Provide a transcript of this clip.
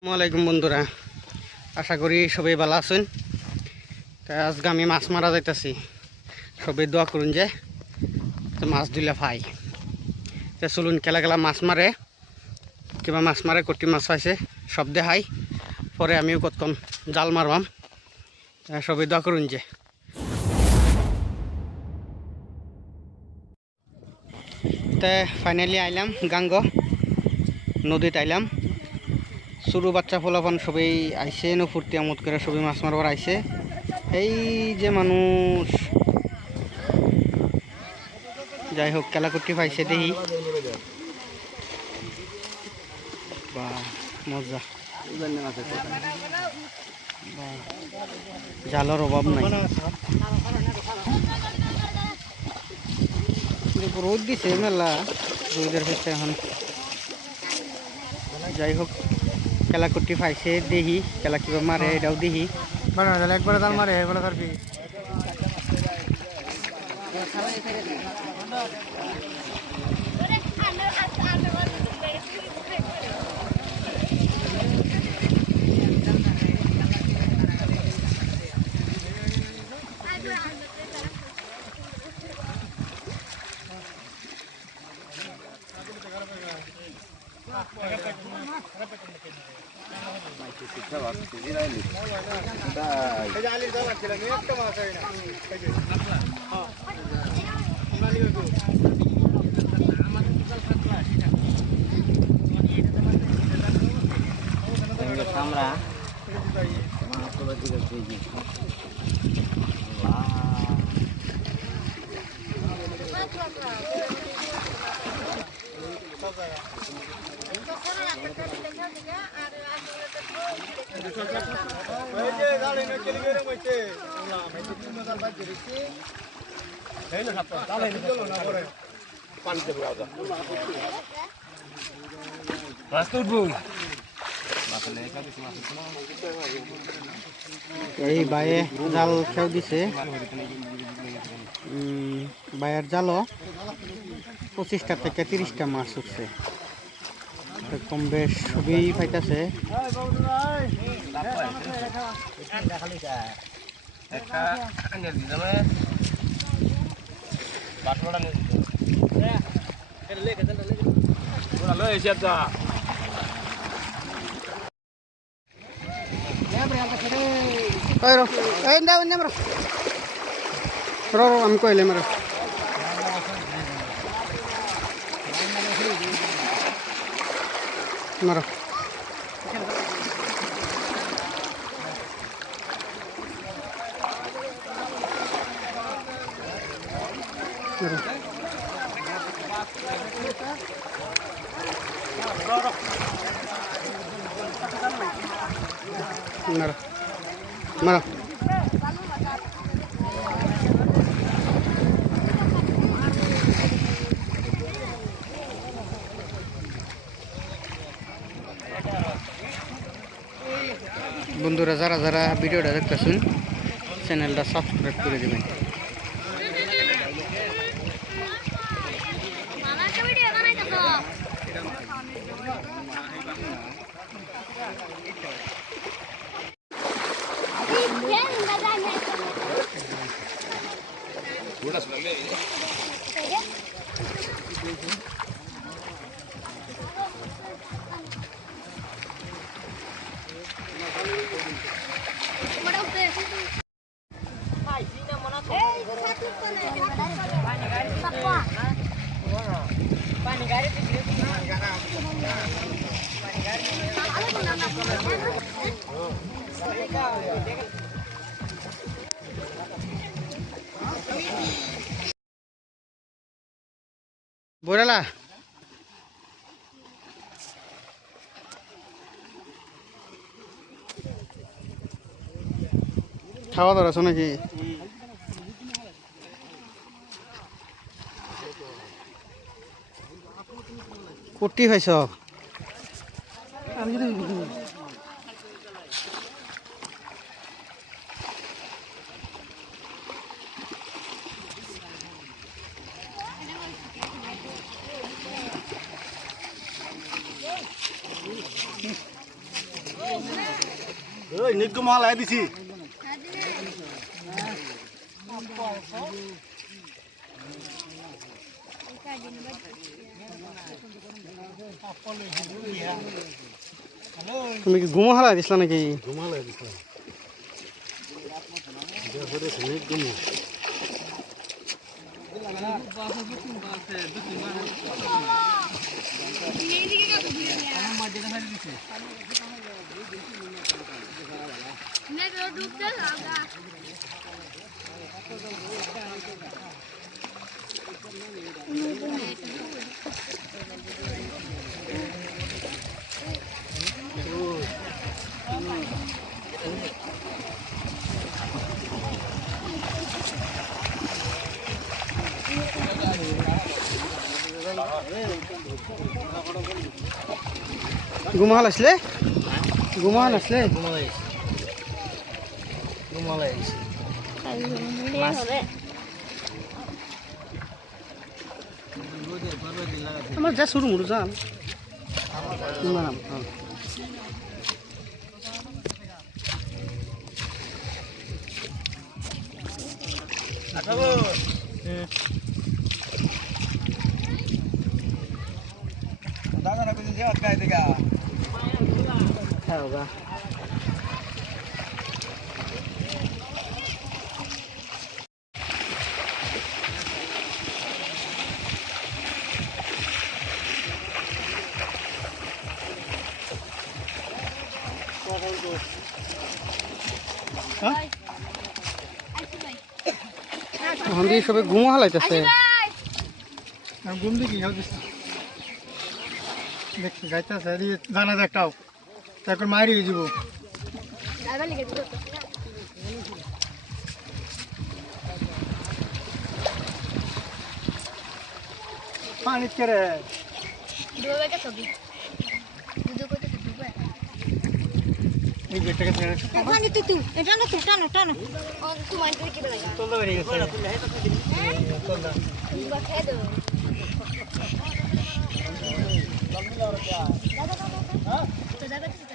আসসালামাইকুম বন্ধুরা, আশা করি সবাই ভালো আছেন। তাই আজকে আমি মাছ মারা যাইতেছি। সবাই দোয়া করুন যে মাছ দিলে পাই। তা চলুন কেলা কেলা মাছ মারে, কিংবা মাছ মারে কটি মাছ পাইছে সব দেখাই। পরে আমিও কতক্ষণ জাল মারবাম। সবাই দোয়া করুন যে। তা ফাইনালি আইলাম গাঙ্গ নদীতে আইলাম। ছোটো বাচ্চা ফলাফান সবাই আইসে, ফুর্তি আমোদ করে সবাই মাছ মারবার আইসে। এই যে মানুষ যাই হোক কেলাকুটি পাইছে দেখি, বা মজা, জালের অভাব নাই। রোদ দিছে মেলা, রোদের ক্ষেত্রে এখন যাই হোক কেলাকুটি পাইছে দেখি, কেলা কিবা মারে এটাও দেখি। একবারে জাল মারে বলে তার কি আমরা এই বাইয়ে জাল খেয়ে দিছে। বাইয়ের জালও 25টা থেকে 30টা মাছ উঠছে। কম বেশ সবই পাইতেছে। আমি কইলে মারো মারো মারো মারো। বন্ধুরা যারা যারা ভিডিওটা দেখতেছেন চ্যানেলটা সাবস্ক্রাইব করে দেবেন। বইরালা খাওয়া দাওয়া আছে নাকি? কুটি খাইছ? ওই নিগম হালাই দিছি তুমি কি ঘুমো হালা দিছিলা নাকি ঘুমালাই দিছিলাম দেখো নিগম ঘুমা আসলে ঘুমা আসলে ঘুমালাই আমার যা শুরু মুরু যান দাদা না কিছু যাওয়ার কাজ দেখা হ্যাঁ হোগা এখন দিয়ে সবাই ঘুমো হালাইতেছে ঘুম দিকে দেখছি যাইতেছে জানা একটাও তারপর মারি হয়ে যাব পানি করে এই বেটাকে ছেড়ে Mana tu tu? Jangan tu, tanah tanah. Oh, tu main tu kita lagi. তোলা বেরিয়ে গেছে তোলা Dua kedo. Dadah dadah dadah.